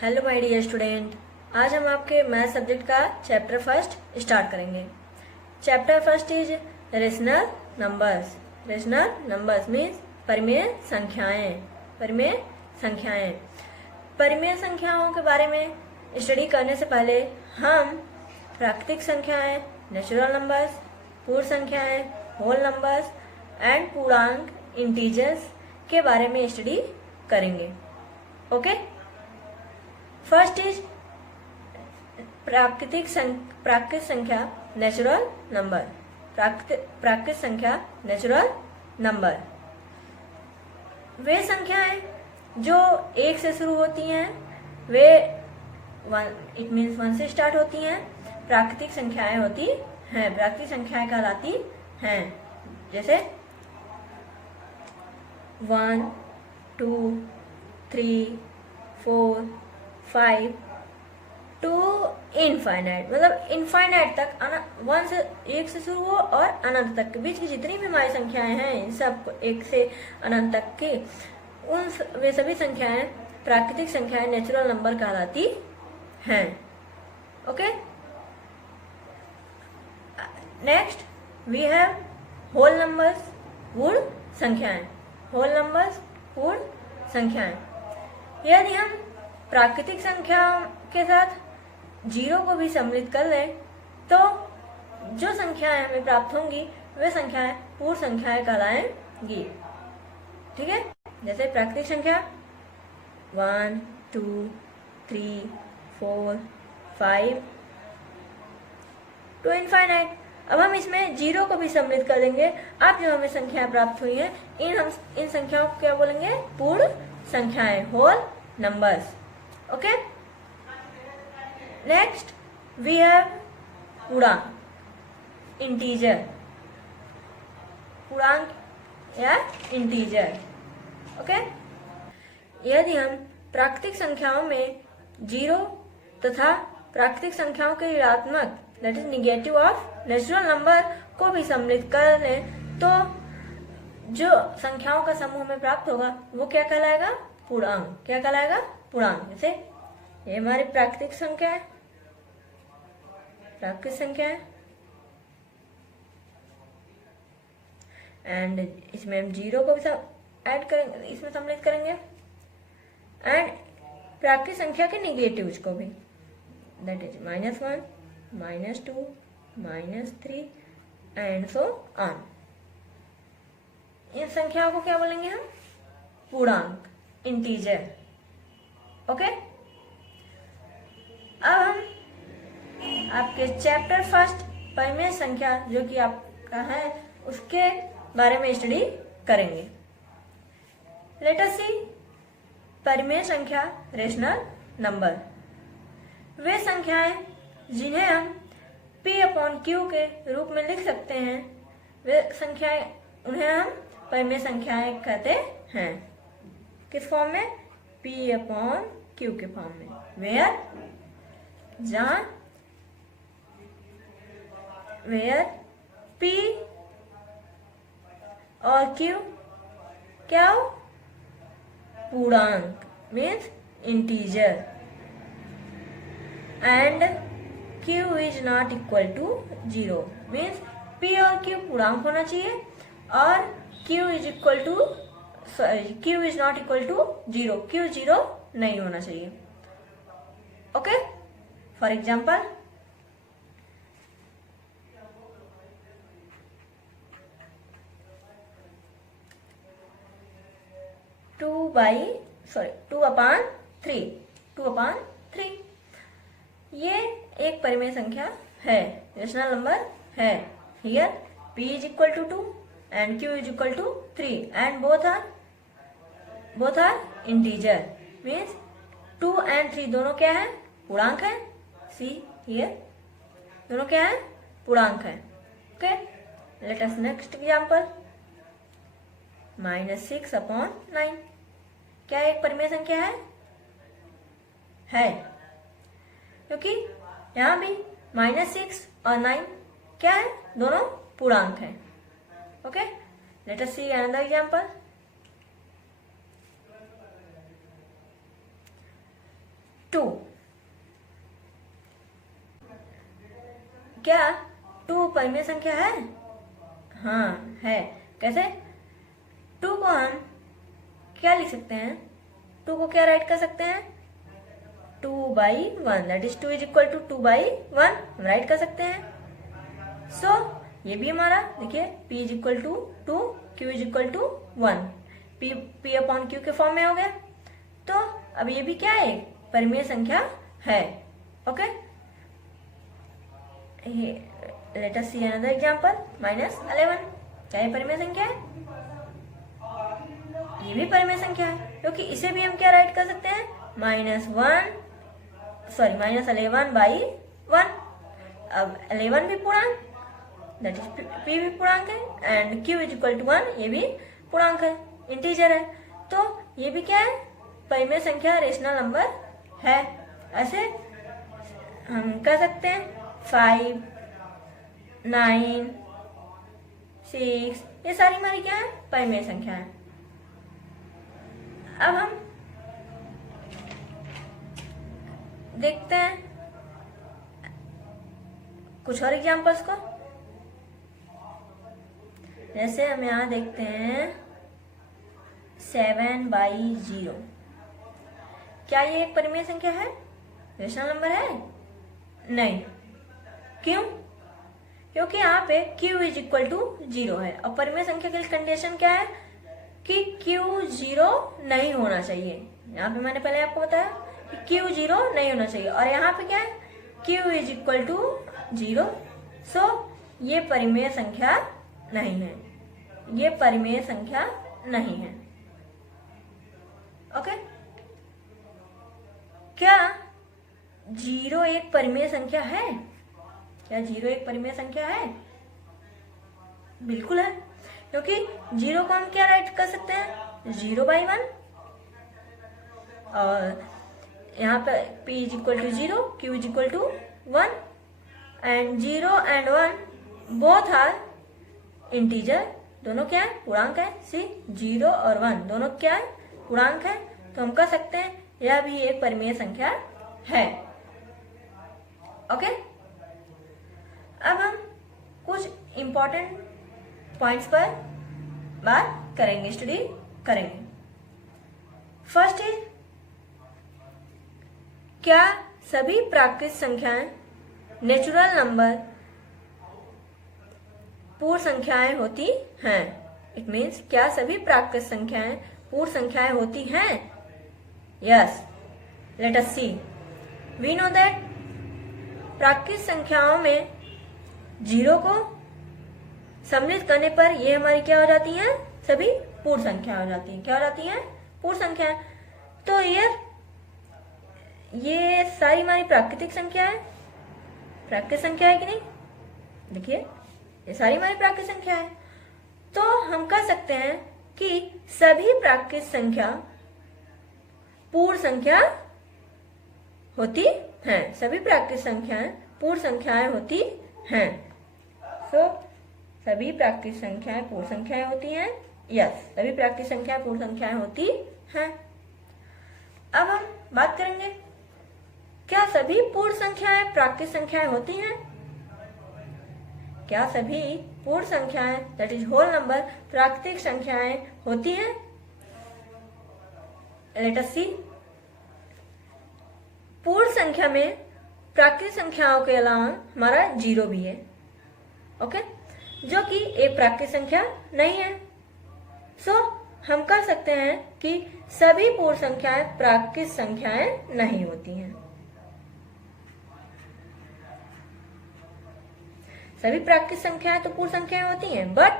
Hello my dear student. आज हम आपके मैथ सब्जेक्ट का चैप्टर फर्स्ट स्टार्ट करेंगे। Chapter first is rational numbers. Rational numbers means परिमेय संख्याएं। परिमेय संख्याएं। परिमेय संख्याओं के बारे में स्टडी करने से पहले हम प्राकृतिक संख्याएं, नेचुरल नंबर्स, पूर्ण संख्याएं, होल नंबर्स एंड पूर्णांक इंटीजर्स के बारे में स्टडी करेंगे। ओके। फर्स्ट इज प्राकृतिक संख्या नेचुरल नंबर। प्राकृतिक संख्या नेचुरल नंबर वे संख्याएं जो एक से शुरू होती हैं, वे इट मीन्स 1 से स्टार्ट होती हैं, प्राकृतिक संख्याएं होती हैं। प्राकृतिक संख्याएं कहलाती हैं। जैसे 1, 2, 3, 4, 5 टू इनफाइनाइट, मतलब इनफाइनाइट तक, 1 से 1 से शुरू हो और अनंत तक के बीच की जितनी भी हमारी संख्याएं हैं, इन सब 1 से अनंत तक की वे सभी संख्याएं प्राकृतिक संख्याएं नेचुरल नंबर कहलाती हैं। Okay. Next we have whole numbers, पूर्ण संख्याएं। होल नंबर्स, पूर्ण संख्याएं। यदि हम प्राकृतिक संख्या के साथ 0 को भी सम्मिलित कर लें तो जो संख्याएं हमें प्राप्त होंगी वे संख्याएं पूर्ण संख्याएं कहलाएंगी। ठीक है। जैसे प्राकृतिक संख्या 1, 2, 3, 4, 5 टू इनफाइनाइट। अब हम इसमें 0 को भी सम्मिलित कर देंगे। अब जो हमें संख्याएं प्राप्त हुई हैं, इन संख्याओं को क्या बोलेंगे? पूर्ण संख्याएं, whole numbers. Okay. Next we have पूर्णांक, इंटीजर। पूर्णांक या इंटीजर। ओके। यदि हम प्राकृतिक संख्याओं में 0 तथा प्राकृतिक संख्याओं के ऋणात्मक that is negative of natural number को भी सम्मिलित कर लें तो जो संख्याओं का समूह हमें प्राप्त होगा वो क्या कहलाएगा? पूर्णांक। क्या कहलाएगा? पूर्णांक। जैसे ये हमारी प्राकृतिक संख्या है, प्राकृतिक संख्या है, एंड इसमें हम 0 को भी ऐड करेंगे, इसमें सम्मिलित करेंगे, एंड प्राकृतिक संख्या के निगेटिव्स को भी, that is -1, -2, -3 and so on. इन संख्याओं को क्या बोलेंगे हम? पूर्णांक, इंटीजर। ओके। अब हम आपके चैप्टर फर्स्ट परिमेय संख्या जो कि आपका है उसके बारे में स्टडी करेंगे। लेट अस सी परिमेय संख्या रेशनल नंबर। वे संख्याएं जिन्हें हम P/Q के रूप में लिख सकते हैं, वे संख्याएं, उन्हें हम परिमेय संख्याएं कहते हैं। किस फॉर्म में? P/Q के फॉर्म में। वेयर? जहां वेयर P और Q क्या हो? पूर्णांक means integer, and Q is not equal to 0 means P और Q पूर्णांक होना चाहिए और Q is not equal to 0। Q 0 नहीं होना चाहिए। Okay. For example two upon three. ये एक परिमेय संख्या है, रेशनल नंबर है। Here P is equal to 2 and Q is equal to 3 and both are integer means 2 and 3 दोनों क्या है? पूर्णांक है। सी हियर दोनों क्या है? पूर्णांक है। Okay. Let us next example -6/9। क्या एक परिमेय संख्या है? क्योंकि यहां भी -6 और 9 क्या है? दोनों पूर्णांक है। Okay. Late us see another example 2। क्या 2 परिमेय संख्या है? हाँ है। कैसे? 2 को हम क्या लिख सकते हैं? 2 को क्या राइट कर सकते हैं? 2/1, that is 2 is equal to 2/1 हम राइट कर सकते हैं। सो ये भी हमारा देखिए p is equal to 2, q is equal to 1, p upon q के फॉर्म में हो गया। तो अब ये भी क्या है? परिमेय संख्या है। Okay, late us see another example, -11। क्या ये परिमेय संख्या है? ये भी परिमेय संख्या है, क्योंकि इसे भी हम क्या राइट कर सकते हैं? -11/1। अब 11 भी पूर्णांक, दैट इज p भी पूर्णांक है, and q is equal to 1, ये भी पूर्णांक है, इंटीजर है। तो ये भी क्या है? परिमेय संख्या, रेशनल नंबर है। ऐसे हम कर सकते हैं 5, 9, 6, ये सारी हमारी क्या है? परिमेय संख्या है। अब हम देखते हैं कुछ और एग्जांपल्स को। जैसे हम यहां देखते हैं 7/0। क्या ये एक परिमेय संख्या है? रेशनल नंबर है? नहीं। क्यों? क्योंकि यहाँ पे q इज इक्वल टू 0 है, और परिमेय संख्या के लिए कंडीशन क्या है कि q 0 नहीं होना चाहिए। यहाँ पे मैंने पहले आपको बताया कि q 0 नहीं होना चाहिए, और यहाँ पे क्या है? q is equal to 0। So ये परिमेय संख्या नहीं है, ये परिमेय संख्या नहीं है। ओके, क्या 0 एक परिमेय संख्या है? क्या 0 एक परिमेय संख्या है? बिल्कुल है, क्योंकि 0 को हम क्या राइट कर सकते हैं? 0/1, और यहाँ पे p is equal to 0, q is equal to 1, and 0 and 1 both are integer, दोनों क्या है? पूर्णांक है। सी 0 और 1 दोनों क्या है? पूर्णांक है। तो हम कह सकते हैं यह भी एक परिमेय संख्या है। ओके, अब हम कुछ इंपॉर्टेंट पॉइंट्स पर बात करेंगे, स्टडी करेंगे। फर्स्ट इज, क्या सभी प्राकृतिक संख्याएं नेचुरल नंबर पूर्ण संख्याएं होती हैं? इट मीन्स क्या सभी प्राकृतिक संख्याएं पूर्ण संख्याएं होती हैं? Yes, let us see. We know that प्राकृतिक संख्याओं में 0 को सम्मिलित करने पर ये हमारी क्या हो जाती हैं? सभी पूर्ण संख्या हो जाती हैं। क्या हो जाती हैं? पूर्ण संख्या। तो ये सारी हमारी प्राकृतिक संख्या है। प्राकृतिक संख्या है कि नहीं? देखिए, ये सारी हमारी प्राकृतिक संख्या है। तो हम कह सकते हैं कि सभी प्राकृतिक संख्या पूर्ण संख्या होती हैं। सभी प्राकृतिक संख्याएं पूर्ण संख्याएं होती हैं। सो सभी प्राकृतिक संख्याएं पूर्ण संख्याएं होती हैं। यस, सभी प्राकृतिक संख्याएं पूर्ण संख्याएं होती हैं। अब हम बात करेंगे, क्या सभी पूर्ण संख्याएं प्राकृतिक संख्याएं होती हैं? क्या सभी पूर्ण संख्याएं, दैट इज होल नंबर, प्राकृतिक संख्याएं होती हैं? लेट अस सी। पूर्ण संख्या में प्राकृतिक संख्याओं के अलावा हमारा 0 भी है। ओके, जो कि एक प्राकृतिक संख्या नहीं है। सो हम कह सकते हैं कि सभी पूर्ण संख्याएं प्राकृतिक संख्याएं नहीं होती हैं। सभी प्राकृतिक संख्याएं तो पूर्ण संख्याएं होती हैं, बट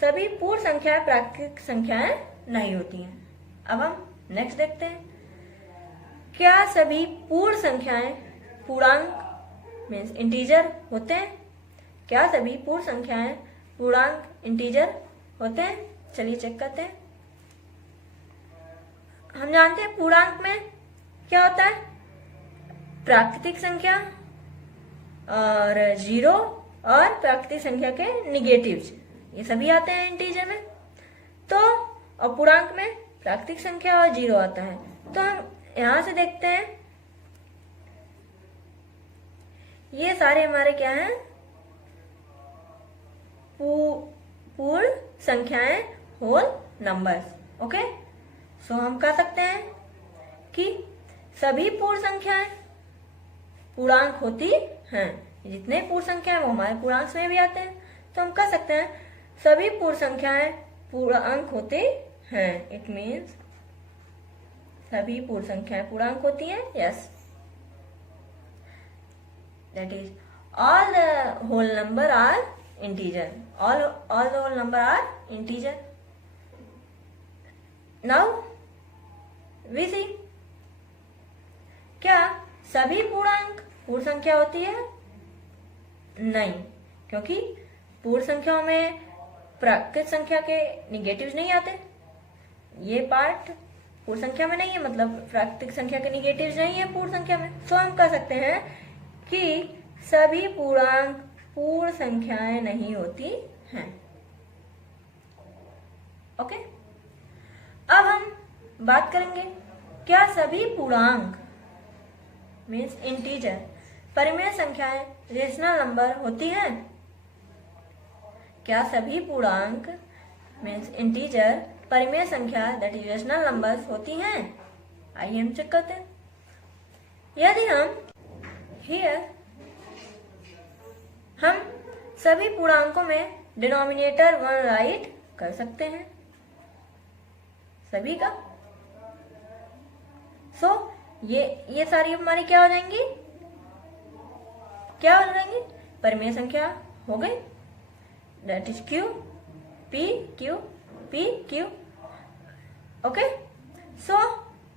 सभी पूर्ण संख्याएं प्राकृतिक संख्याएं नहीं होती हैं। अब हम नेक्स्ट देखते हैं, क्या सभी पूर्ण संख्याएं पूर्णांक मीन्स इंटीजर होते हैं? क्या सभी पूर्ण संख्याएं पूर्णांक इंटीजर होते हैं? चलिए चेक करते हैं। हम जानते हैं पूर्णांक में क्या होता है? प्राकृतिक संख्या और 0 और प्राकृतिक संख्या के निगेटिव्स, ये सभी आते हैं इंटीजर में। तो और पूर्णांक में प्राकृतिक संख्या और 0 आता है। तो हम यहां से देखते हैं ये सारे हमारे क्या हैं, पूर्ण संख्याएं, होल नंबर्स। ओके, सो हम कह सकते हैं कि सभी पूर्ण संख्याएं पूर्णांक होती हैं। जितने पूर्ण संख्या है वो हमारे पूर्णांक में भी आते हैं, तो हम कह सकते हैं सभी पूर्ण संख्याएं पूर्णांक होते हैं। इट मीन्स सभी पूर्ण संख्याएं पूर्णांक होती हैं। Yes, that is all the whole number are integer. all the whole number are integer. Now we see, क्या सभी पूर्णांक पूर्ण संख्या होती है? नहीं, क्योंकि पूर्ण संख्याओं में प्राकृत संख्या के निगेटिव्स नहीं आते। ये पार्ट पूर्ण संख्या में नहीं है, मतलब प्राकृतिक संख्या के निगेटिव्स नहीं है पूर्ण संख्या में। तो हम कह सकते हैं कि सभी पूर्णांक पूर्ण संख्याएं नहीं होती हैं। ओके, अब हम बात करेंगे, क्या सभी पूर्णांक मीन्स इंटीजर परिमेय संख्याएं रेशनल नंबर होती हैं? क्या सभी पूर्णांक मीन्स इंटीजर परिमेय संख्या दैट इज रेशनल नंबर्स होती हैं? आइए हम चेक करते हैं। यदि हम सभी पूर्णांकों में डिनोमिनेटर 1 राइट कर सकते हैं, सभी का। सो ये सारी हमारी क्या हो जाएंगी, क्या हो जाएंगी, परिमेय संख्या हो गई। That is Q P Q P Q. Okay, so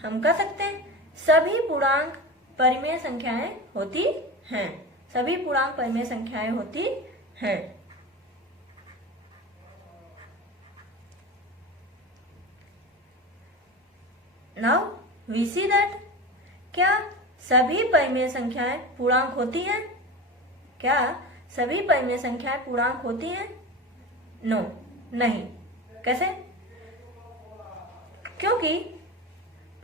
हम कह सकते हैं सभी पूर्णांक परिमेय संख्याएं होती हैं। सभी पूर्णांक परिमेय संख्याएं होती हैं। नाउ वी सी दैट, क्या सभी परिमेय संख्याएं पूर्णांक होती हैं? क्या सभी परिमेय संख्याएं पूर्णांक होती हैं? नो, नहीं। कैसे? क्योंकि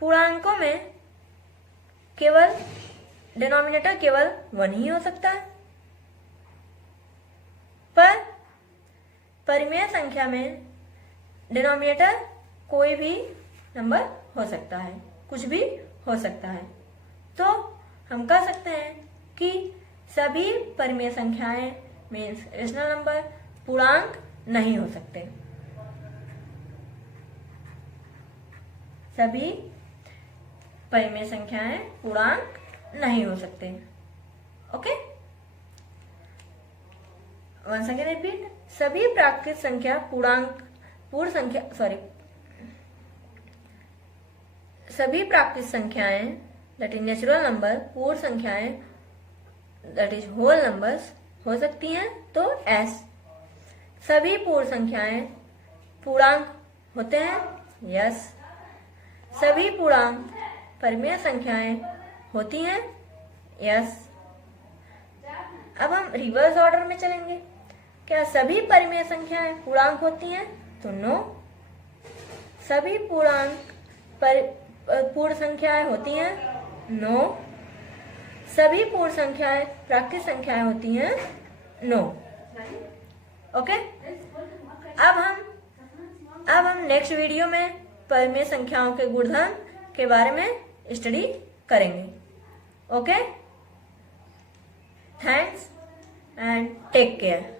पूर्णांकों में केवल डिनोमिनेटर केवल 1 ही हो सकता है, पर परिमेय संख्या में डिनोमिनेटर कोई भी नंबर हो सकता है, कुछ भी हो सकता है। तो हम कह सकते हैं कि सभी परिमेय संख्याएं मीन्स रेशनल नंबर पूर्णांक नहीं हो सकते। सभी परिमेय संख्याएं पूर्णांक नहीं हो सकते। ओके, वंस अगेन रिपीट, सभी प्राकृतिक संख्या सभी प्राकृतिक संख्याएं दैट इज नेचुरल नंबर पूर्ण संख्याएं दैट इज होल नंबर्स हो सकती हैं। तो एस, सभी पूर्ण संख्याएं पूर्णांक होते हैं। यस, सभी पूर्णांक परिमेय संख्याएं होती हैं। यस, अब हम रिवर्स ऑर्डर में चलेंगे। क्या सभी परिमेय संख्याएं पूर्णांक होती हैं? तो नो, सभी पूर्णांक पूर्ण संख्याएं होती हैं। नो, सभी पूर्ण संख्याएं प्राकृतिक संख्याएं होती हैं। नो। ओके, अब हम नेक्स्ट वीडियो में परिमेय संख्याओं के गुणधर्म के बारे में स्टडी करेंगे। Okay, thanks and take care.